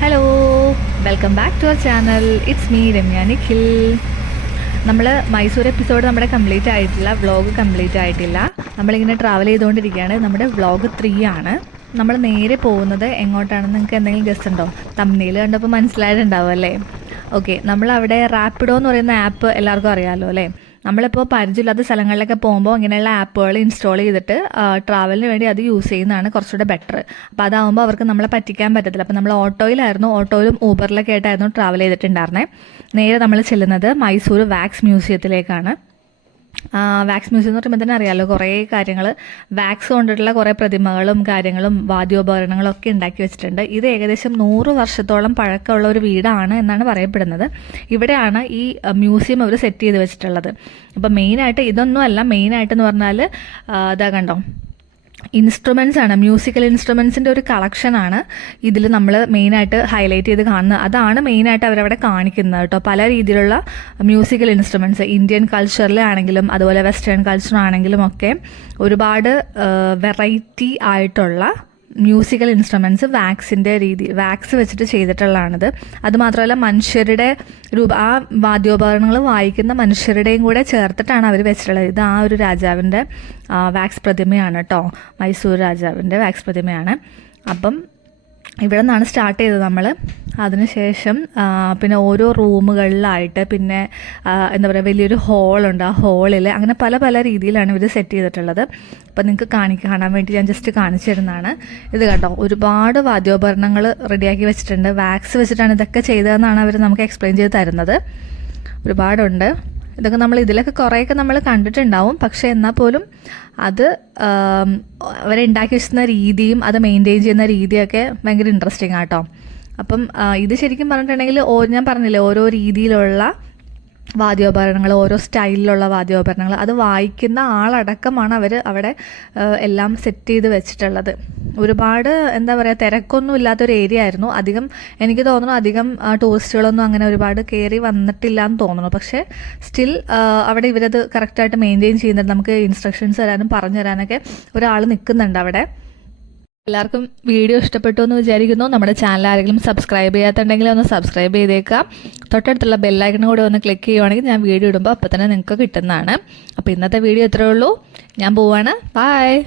Hello welcome back to our channel it's me Ramya Nikhil നമ്മൾ Mysore episode നമ്മുടെ complete ആയിട്ടില്ല vlog complete ആയിട്ടില്ല. നമ്മളിങ്ങനെ ട്രാവൽ ചെയ്തുകൊണ്ടിരിക്കുകയാണ്. നമ്മുടെ വ്ളോഗ് ത്രീ ആണ്. നമ്മൾ നേരെ പോകുന്നത് എങ്ങോട്ടാണെന്ന് നിങ്ങൾക്ക് എന്തെങ്കിലും ഗസ്റ്റ് ഉണ്ടോ? തമ്മിൽ കണ്ടപ്പോൾ മനസ്സിലായിട്ടുണ്ടാവും അല്ലേ? ഓക്കെ നമ്മളവിടെ റാപ്പിഡോ എന്ന് പറയുന്ന ആപ്പ് എല്ലാവർക്കും അറിയാമല്ലോ അല്ലേ? നമ്മളിപ്പോൾ പരിചയമില്ലാത്ത സ്ഥലങ്ങളിലൊക്കെ പോകുമ്പോൾ ഇങ്ങനെയുള്ള ആപ്പുകൾ ഇൻസ്റ്റാൾ ചെയ്തിട്ട് ട്രാവലിന് വേണ്ടി അത് യൂസ് ചെയ്യുന്നതാണ് കുറച്ചുകൂടെ ബെറ്റർ അപ്പോൾ അതാവുമ്പോൾ അവർക്ക് നമ്മളെ പറ്റിക്കാൻ പറ്റത്തില്ല. അപ്പോൾ നമ്മൾ ഓട്ടോയിലായിരുന്നു ഓട്ടോയിലും ഊബറിലൊക്കെ ആയിട്ടായിരുന്നു ട്രാവൽ ചെയ്തിട്ടുണ്ടായിരുന്നേ. നേരെ നമ്മൾ ചെല്ലുന്നത് മൈസൂർ വാക്സ് മ്യൂസിയത്തിലേക്കാണ് വാക്സ് മ്യൂസിയം എന്ന് പറയുമ്പോൾ തന്നെ അറിയാമല്ലോ കുറേ കാര്യങ്ങൾ വാക്സ് കൊണ്ടിട്ടുള്ള കുറേ പ്രതിമകളും കാര്യങ്ങളും വാദ്യോപകരണങ്ങളും ഒക്കെ ഉണ്ടാക്കി വെച്ചിട്ടുണ്ട്. ഇത് ഏകദേശം നൂറ് വർഷത്തോളം പഴക്കമുള്ള ഒരു വീടാണ് എന്നാണ് പറയപ്പെടുന്നത്. ഇവിടെയാണ് ഈ മ്യൂസിയം അവർ സെറ്റ് ചെയ്ത് വെച്ചിട്ടുള്ളത്. അപ്പോൾ മെയിനായിട്ട് ഇതൊന്നും അല്ല മെയിനായിട്ട് എന്ന് പറഞ്ഞാൽ ഇതാ കണ്ടോ? ഇൻസ്ട്രുമെൻസ് ആണ്. മ്യൂസിക്കൽ ഇൻസ്ട്രുമെൻസിന്റെ ഒരു കളക്ഷനാണ് ഇതിൽ നമ്മൾ മെയിനായിട്ട് ഹൈലൈറ്റ് ചെയ്ത് കാണുന്നത്. അതാണ് മെയിനായിട്ട് അവരവിടെ കാണിക്കുന്നത് കേട്ടോ. പല രീതിയിലുള്ള മ്യൂസിക്കൽ ഇൻസ്ട്രുമെന്റ്സ് ഇന്ത്യൻ കൾച്ചറിലാണെങ്കിലും അതുപോലെ വെസ്റ്റേൺ കൾച്ചറാണെങ്കിലും ഒക്കെ ഒരുപാട് വെറൈറ്റി ആയിട്ടുള്ള മ്യൂസിക്കൽ ഇൻസ്ട്രുമെന്റ്സ് വാക്സിന്റെ രീതി വാക്സ് വെച്ചിട്ട് ചെയ്തിട്ടുള്ളതാണിത്. അതുമാത്രമല്ല മനുഷ്യരുടെ രൂപ ആ വാദ്യോപകരണങ്ങൾ വായിക്കുന്ന മനുഷ്യരുടെയും കൂടെ ചേർത്തിട്ടാണ് അവർ വെച്ചിട്ടുള്ളത്. ഇത് ആ ഒരു രാജാവിന്റെ വാക്സ് പ്രതിമയാണ് കേട്ടോ മൈസൂർ രാജാവിന്റെ വാക്സ് പ്രതിമയാണ്. അപ്പം ഇവിടെ നിന്നാണ് സ്റ്റാർട്ട് ചെയ്തത് നമ്മൾ അതിനുശേഷം പിന്നെ ഓരോ റൂമുകളിലായിട്ട് പിന്നെ എന്താ പറയുക വലിയൊരു ഹോളുണ്ട്. ആ ഹോളിൽ അങ്ങനെ പല പല രീതിയിലാണ് ഇവർ സെറ്റ് ചെയ്തിട്ടുള്ളത്. അപ്പം നിങ്ങൾക്ക് കാണിക്കാൻ കാണാൻ വേണ്ടി ഞാൻ ജസ്റ്റ് കാണിച്ചു തരുന്നതാണ്. ഇത് കേട്ടോ ഒരുപാട് വാദ്യോപകരണങ്ങൾ റെഡിയാക്കി വെച്ചിട്ടുണ്ട്. വാക്സ് വെച്ചിട്ടാണ് ഇതൊക്കെ ചെയ്തതെന്നാണ് അവർ നമുക്ക് എക്സ്പ്ലെയിൻ ചെയ്ത് തരുന്നത്. ഒരുപാടുണ്ട്. ഇതൊക്കെ നമ്മൾ ഇതിലൊക്കെ കുറേയൊക്കെ നമ്മൾ കണ്ടിട്ടുണ്ടാവും. പക്ഷേ എന്നാൽ പോലും അത് അവരുണ്ടാക്കി വെച്ചിരുന്ന രീതിയും അത് മെയിന്റെയിൻ ചെയ്യുന്ന രീതിയൊക്കെ ഭയങ്കര ഇൻട്രസ്റ്റിംഗ് ആട്ടോ അപ്പം ഇത് ശരിക്കും പറഞ്ഞിട്ടുണ്ടെങ്കിൽ ഞാൻ പറഞ്ഞില്ലേ ഓരോ രീതിയിലുള്ള വാദ്യോപകരണങ്ങൾ ഓരോ സ്റ്റൈലിലുള്ള വാദ്യോപകരണങ്ങൾ അത് വായിക്കുന്ന ആളടക്കമാണ് അവർ അവിടെ എല്ലാം സെറ്റ് ചെയ്ത് വെച്ചിട്ടുള്ളത്. ഒരുപാട് എന്താ പറയുക തിരക്കൊന്നും ഇല്ലാത്തൊരു ഏരിയ ആയിരുന്നു. അധികം എനിക്ക് തോന്നുന്നു അധികം ടൂറിസ്റ്റുകളൊന്നും അങ്ങനെ ഒരുപാട് കയറി വന്നിട്ടില്ല എന്ന് തോന്നുന്നു. പക്ഷേ സ്റ്റിൽ അവിടെ ഇവരത് കറക്റ്റായിട്ട് മെയിന്റെയിൻ ചെയ്യുന്നുണ്ട്. നമുക്ക് ഇൻസ്ട്രക്ഷൻസ് തരാനും പറഞ്ഞു തരാനൊക്കെ ഒരാൾ നിൽക്കുന്നുണ്ട് അവിടെ. എല്ലാവർക്കും വീഡിയോ ഇഷ്ടപ്പെട്ടു എന്ന് വിചാരിക്കുന്നു. നമ്മുടെ ചാനൽ ആരെങ്കിലും സബ്സ്ക്രൈബ് ചെയ്യാത്തുണ്ടെങ്കിൽ ഒന്ന് സബ്സ്ക്രൈബ് ചെയ്തേക്കാം തൊട്ടടുത്തുള്ള ബെല്ലൈക്കണും കൂടെ ഒന്ന് ക്ലിക്ക് ചെയ്യുവാണെങ്കിൽ ഞാൻ വീഡിയോ ഇടുമ്പോൾ അപ്പോൾ തന്നെ നിങ്ങൾക്ക് കിട്ടുന്നതാണ്. അപ്പോൾ ഇന്നത്തെ വീഡിയോ ഇത്രയേ ഉള്ളൂ. ഞാൻ പോവാണ്. ബായ്